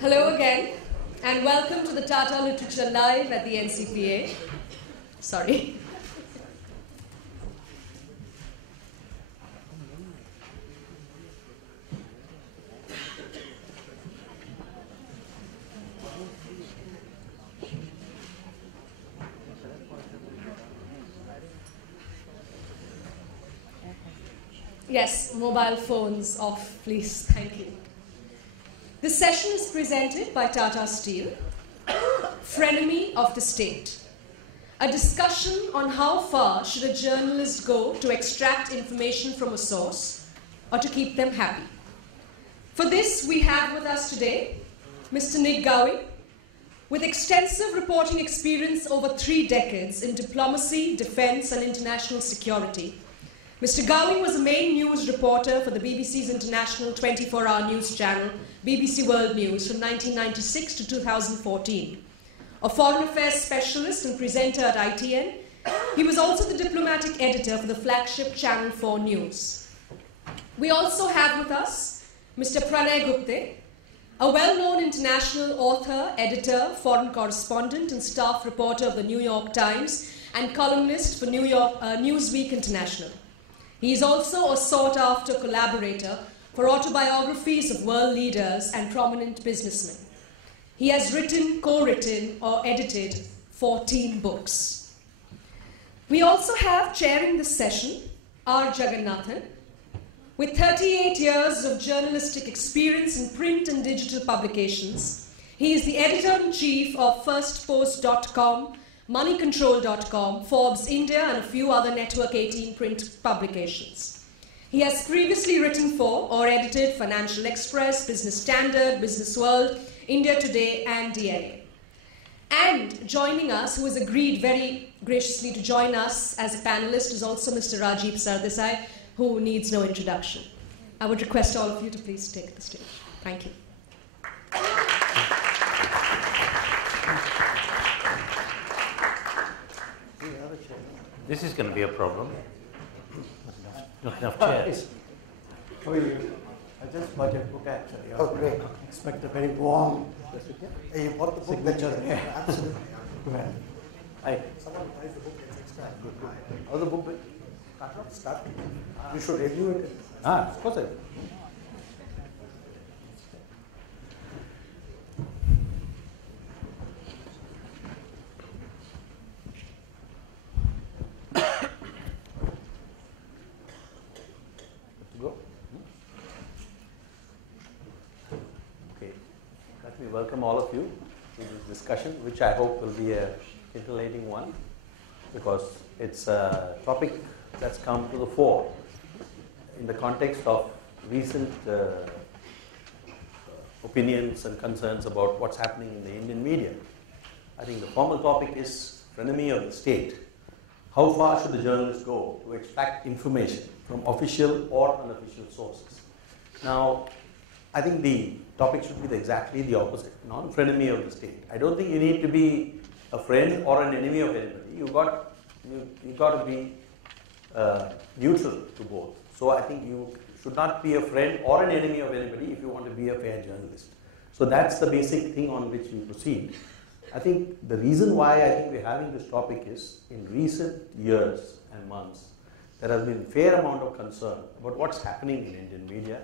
Hello again, and welcome to the Tata Literature Live at the NCPA. Sorry. Yes, mobile phones off, please. Thank you. This session is presented by Tata Steel, Frenemy of the State. A discussion on how far should a journalist go to extract information from a source or to keep them happy. For this, we have with us today Mr. Nik Gowing, with extensive reporting experience over 3 decades in diplomacy, defense, and international security. Mr. Gowing was a main news reporter for the BBC's international 24-hour news channel, BBC World News, from 1996 to 2014. A foreign affairs specialist and presenter at ITN, he was also the diplomatic editor for the flagship Channel 4 News. We also have with us Mr. Pranay Gupte, a well-known international author, editor, foreign correspondent, and staff reporter of the New York Times and columnist for Newsweek International. He is also a sought-after collaborator for autobiographies of world leaders and prominent businessmen. He has written, co-written, or edited 14 books. We also have, chairing this session, R Jagannathan. With 38 years of journalistic experience in print and digital publications, he is the editor-in-chief of firstpost.com, moneycontrol.com, Forbes India, and a few other Network 18 print publications. He has previously written for or edited Financial Express, Business Standard, Business World, India Today, and DLA. And joining us, who has agreed very graciously to join us as a panelist, is also Mr. Rajdeep Sardesai, who needs no introduction. I would request all of you to please take the stage. Thank you. This is going to be a problem. Not enough chairs. How are you? I just bought your book actually. Oh, great. Expect a very warm. Hey, you bought the book signature there. Absolutely. Well, someone buys the book gets extra. Good. How's the book been? Start. You should review it. Of course I do. Welcome all of you to this discussion, which I hope will be a titillating one, because it's a topic that's come to the fore in the context of recent opinions and concerns about what's happening in the Indian media. I think the formal topic is frenemy of the state. How far should the journalist go to extract information from official or unofficial sources? Now, I think the topic should be exactly the opposite, non-frenemy of the state. I don't think you need to be a friend or an enemy of anybody. You got to be neutral to both. So I think you should not be a friend or an enemy of anybody if you want to be a fair journalist. So that's the basic thing on which we proceed. I think the reason why I think we're having this topic is, in recent years and months, there has been a fair amount of concern about what's happening in Indian media.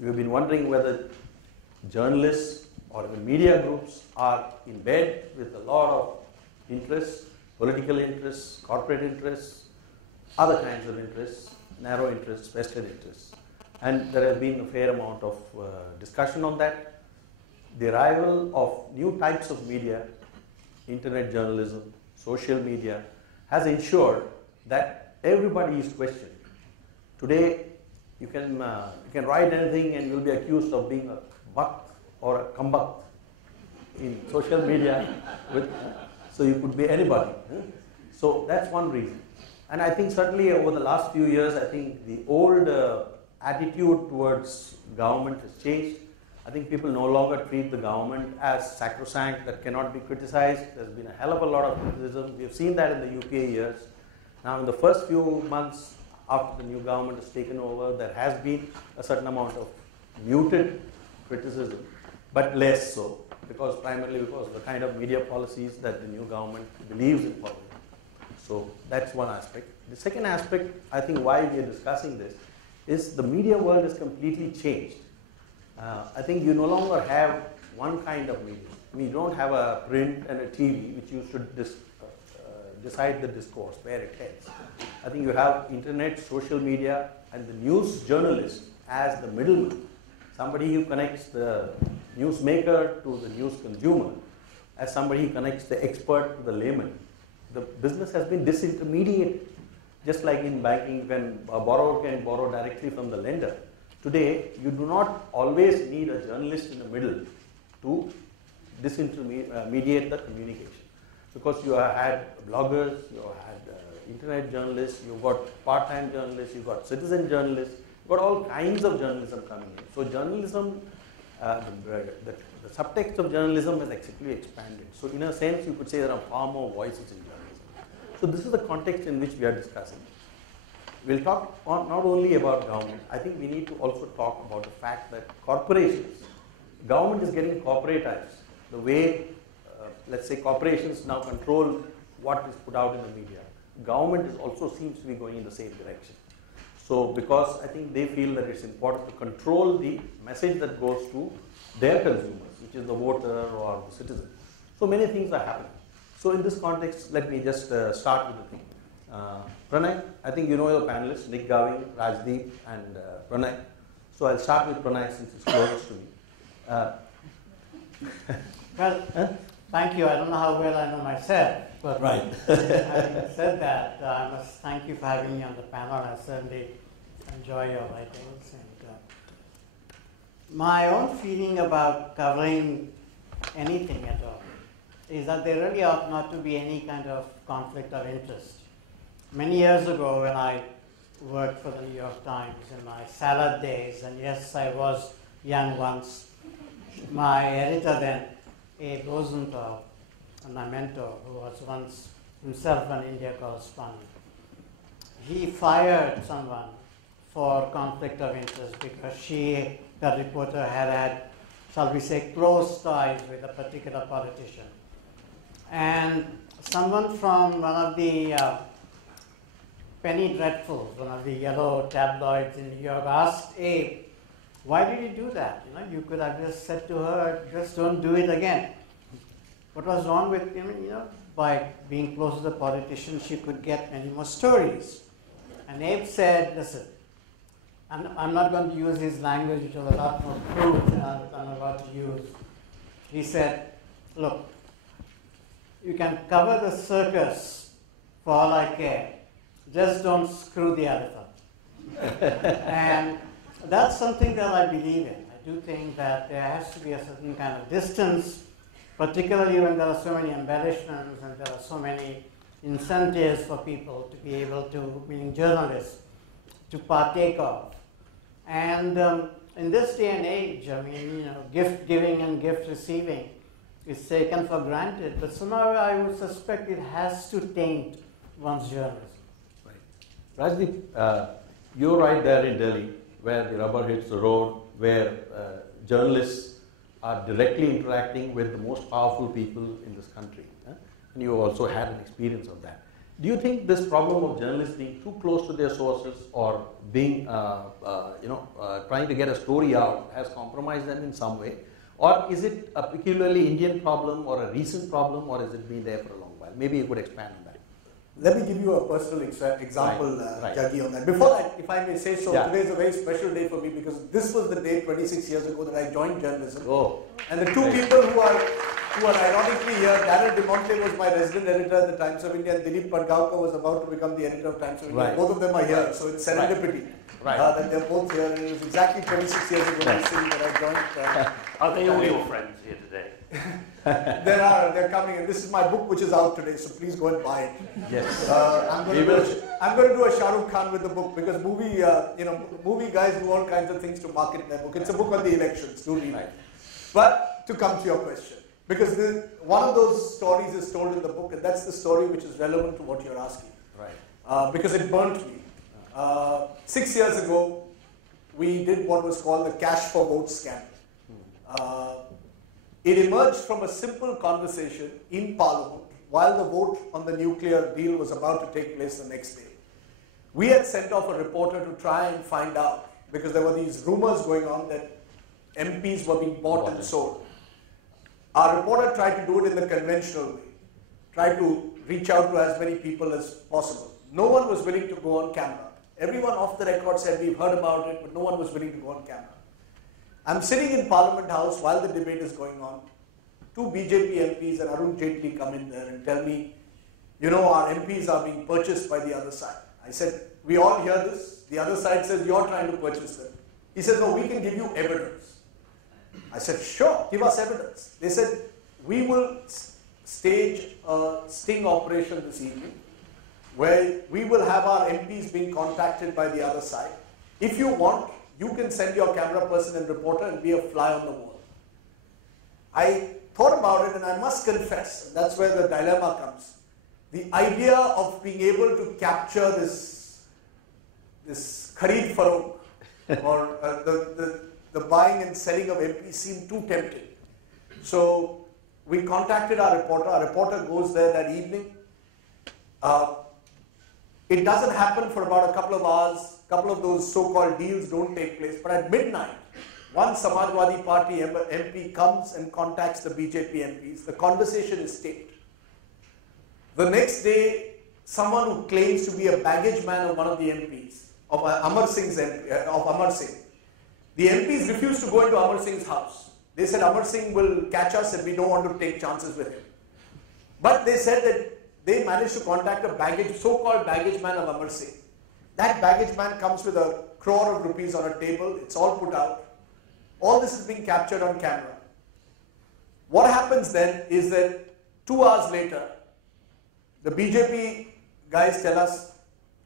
We've been wondering whether journalists or the media groups are in bed with a lot of interests, political interests, corporate interests, other kinds of interests, narrow interests, vested interests. And there has been a fair amount of discussion on that. The arrival of new types of media, internet journalism, social media, has ensured that everybody is questioned. Today, you can write anything and you'll be accused of being a buck or a kumbuck in social media. So you could be anybody. So that's one reason. And I think certainly over the last few years, I think the old attitude towards government has changed. I think people no longer treat the government as sacrosanct, that cannot be criticized. There's been a hell of a lot of criticism. We've seen that in the UPA years. Now in the first few months, after the new government has taken over, there has been a certain amount of muted criticism. but less so, primarily because of the kind of media policies that the new government believes in following. So that's one aspect. The second aspect, I think why we are discussing this, is the media world has completely changed. I think you no longer have one kind of media. I mean, you don't have a print and a TV which used to decide the discourse, where it heads. I think you have internet, social media, and the news journalist as the middleman, somebody who connects the newsmaker to the news consumer, as somebody who connects the expert to the layman. The business has been disintermediated, just like in banking when a borrower can borrow directly from the lender. Today, you do not always need a journalist in the middle to disintermediate the communication. Because you have had bloggers, you have had internet journalists, you've got part-time journalists, you've got citizen journalists, you've got all kinds of journalism coming in. So journalism, the subtext of journalism has actually expanded. So in a sense, you could say there are far more voices in journalism. So this is the context in which we are discussing. We'll talk not only about government, I think we need to also talk about the fact that corporations, government is getting corporatized. The way, let's say, corporations now control what is put out in the media. Government is also seems to be going in the same direction. So because I think they feel that it's important to control the message that goes to their consumers, which is the voter or the citizen. So many things are happening. So in this context, let me just start with the thing. Pranay, I think you know your panelists, Nik Gowing, Rajdeep, and Pranay. So I'll start with Pranay since it's closest to me. Well, thank you. I don't know how well I know myself, but right. Having said that, I must thank you for having me on the panel. I certainly enjoy your writings. And my own feeling about covering anything at all is that there really ought not to be any kind of conflict of interest. Many years ago, when I worked for the New York Times in my salad days, and yes, I was young once, my editor then, Abe Rosenthal, my mentor, who was once himself an India correspondent, he fired someone for conflict of interest because she, the reporter, had, shall we say, close ties with a particular politician. And someone from one of the Penny Dreadfuls, one of the yellow tabloids in New York, asked Abe, why did you do that? You know, you could have just said to her, just don't do it again. What was wrong with, by being close to the politician, she could get many more stories. And Abe said, listen, I'm not going to use his language, which was a lot more crude than I'm about to use. He said, look, you can cover the circus for all I care. Just don't screw the elephant. And that's something that I believe in. I do think that there has to be a certain kind of distance, particularly when there are so many embellishments and there are so many incentives for people to be able to, meaning journalists, to partake of. And in this day and age, I mean, gift giving and gift receiving is taken for granted, but somehow I would suspect it has to taint one's journalism. Right. Rajdeep, you're right there in Delhi, where the rubber hits the road, where journalists are directly interacting with the most powerful people in this country. And you also had an experience of that. Do you think this problem of journalists being too close to their sources or being, trying to get a story out has compromised them in some way? Or is it a peculiarly Indian problem or a recent problem, or has it been there for a long while? Maybe you could expand on that. Let me give you a personal example, right. Jaggi, on that. Before that, if I may say so, Yeah. today is a very special day for me because this was the day 26 years ago that I joined journalism. Oh. And the two people who are ironically here, Darren De Monte was my resident editor at the Times of India, and Dilip Padgaonkar was about to become the editor of Times of India. Right. Both of them are here, so it's serendipity that they're both here. And it was exactly 26 years ago that I joined. Are they all your friends here today? They're coming, and this is my book which is out today, so please go and buy it. Yes. I'm going to do a Shah Rukh Khan with the book because movie guys do all kinds of things to market their book. It's a book on the elections, do read it. But to come to your question, because one of those stories is told in the book, and that's the story which is relevant to what you're asking. Right. Because it burnt me. 6 years ago, we did what was called the cash for votes scandal. it emerged from a simple conversation in Parliament while the vote on the nuclear deal was about to take place the next day. We had sent off a reporter to try and find out, because there were these rumors going on that MPs were being bought and sold. Our reporter tried to do it in the conventional way, tried to reach out to as many people as possible. No one was willing to go on camera. Everyone off the record said, we've heard about it, but no one was willing to go on camera. I'm sitting in Parliament House while the debate is going on. Two BJP MPs and Arun Jaitley come in there and tell me, you know, our MPs are being purchased by the other side. I said, we all hear this. The other side says, you're trying to purchase them. He said, no, we can give you evidence. I said, sure, give us evidence. They said, we will stage a sting operation this evening where we will have our MPs being contacted by the other side. If you want, you can send your camera person and reporter and be a fly on the wall. I thought about it, and I must confess, and that's where the dilemma comes. The idea of being able to capture this khareed farokh, or the buying and selling of MPs seemed too tempting. So we contacted our reporter. Our reporter goes there that evening. It doesn't happen for about a couple of hours. A couple of those so-called deals don't take place. But at midnight, one Samajwadi Party MP comes and contacts the BJP MPs. The conversation is taped. The next day, someone who claims to be a baggage man of one of the MPs, of Amar Singh, the MPs refused to go into Amar Singh's house. They said Amar Singh will catch us and we don't want to take chances with him. But they said that they managed to contact a so-called baggage man of Amar Singh. That baggage man comes with ₹1 crore on a table. It's all put out. All this is being captured on camera. What happens then is that 2 hours later, the BJP guys tell us,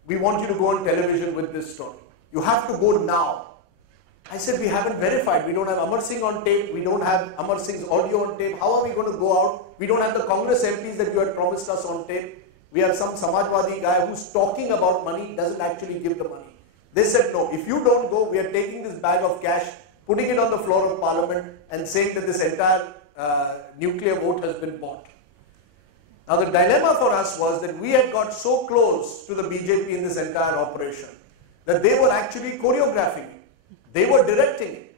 we want you to go on television with this story. You have to go now. I said, we haven't verified. We don't have Amar Singh on tape. We don't have Amar Singh's audio on tape. How are we going to go out? We don't have the Congress MPs that you had promised us on tape. We have some Samajwadi guy who's talking about money, doesn't actually give the money. They said, no, if you don't go, we are taking this bag of cash, putting it on the floor of Parliament and saying that this entire nuclear vote has been bought. Now the dilemma for us was that we had got so close to the BJP in this entire operation that they were actually choreographing it. They were directing it.